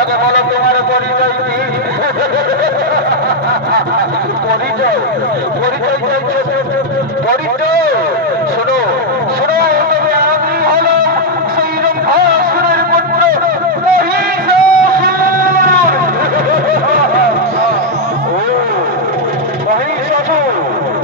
আগে বলো তোমার পরিচয় কি? পরিচয়? পরিচয় পরিচয়? শোনো শোনো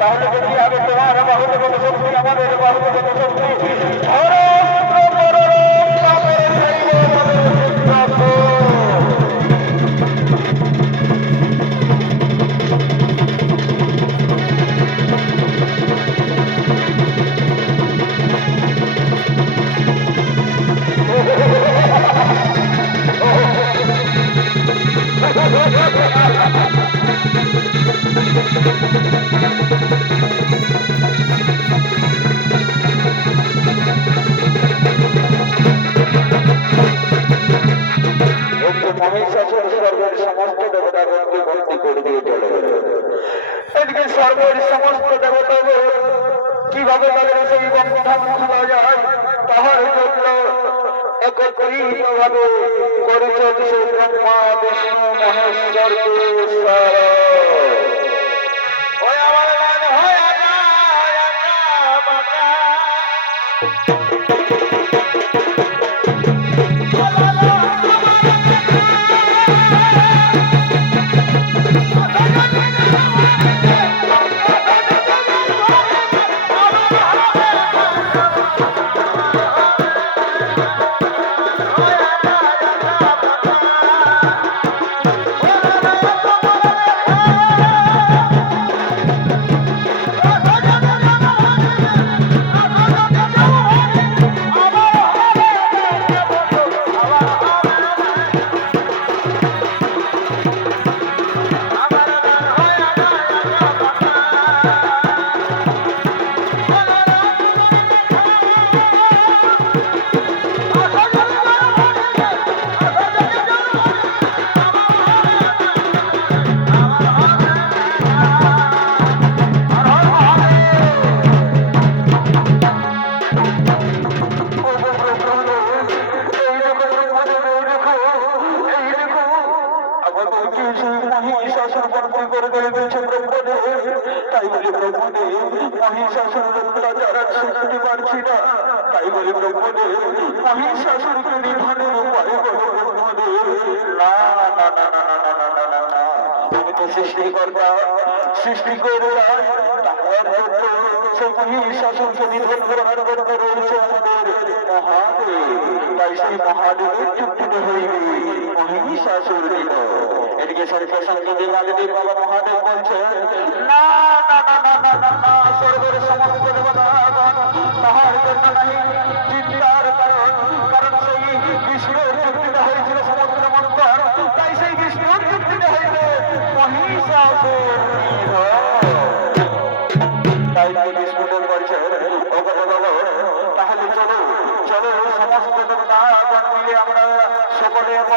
তাহলে দেখি আগে তোমার বাহুগত শক্তি, আমাদের বাহুগত শক্তি। সমস্ত দেবতাগণ কীভাবে তাদের সেই বন্ধা খোলা যায়, তাহার জন্য একত্রিত ভাবে করেছেন ব্রহ্মা বিষ্ণু মহেশ্বরকে তাই বলে ব্রহ্মদেব মহিষাসুর অত্যাচার আর সহ্য পারছি না। তাই বলে ব্রহ্মদেব মহিষাসুরকে নিধনের উপায় বলো ব্রহ্মদেব। না না না না। না না না না। না আমি তো সৃষ্টিকর্তা সৃষ্টি করে মহিষাসুরকে নিধন করার জন্য রয়েছে আমাদের মহাদেব তাই সেই মহাদেবের সমস্ত দেবতাগণ, তাহার জন্য নাই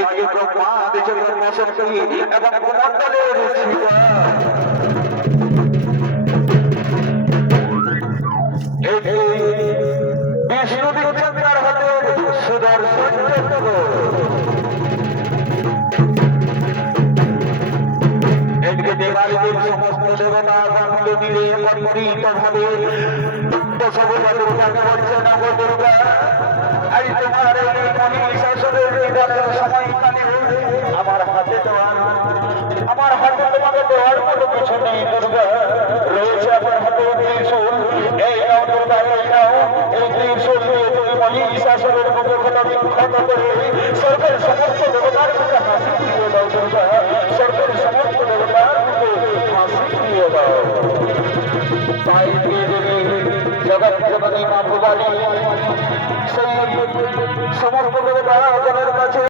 একটি ব্রহ্মা দেশে ব্রহ্মাসন করি এবং কুমণ্ডলের শিবা বিষ্ণু তার হাতে সুদর্শন এদিকে দেবালয়ের সমস্ত দেবতা গণকে মিলে একত্রিত ভাবে দশভূজাদের ত্যাগে বলছে নব দুর্গা নিধনের সময়কালে আমার হাতে দেওয়া আমার হাতে তোমাকে দেওয়ার কোনো কিছু নেই দুর্গা রয়েছে আমার হাতে ত্রিশূল এই নাও দুর্গা এই নাও। এই ত্রিশূল দিয়ে তুমি মহিষাসুরের মুখে কোনো বিক্ষত করে স্বর্গের সমস্ত দেবতার মুখে হাসি দিয়ে দাও দুর্গা স্বর্গের সমস্ত দেবতার মুখে হাসি দিয়ে দাও। জগৎ জগতে মা ভুবানী সমস্ত দেবতারা তাদের কাছে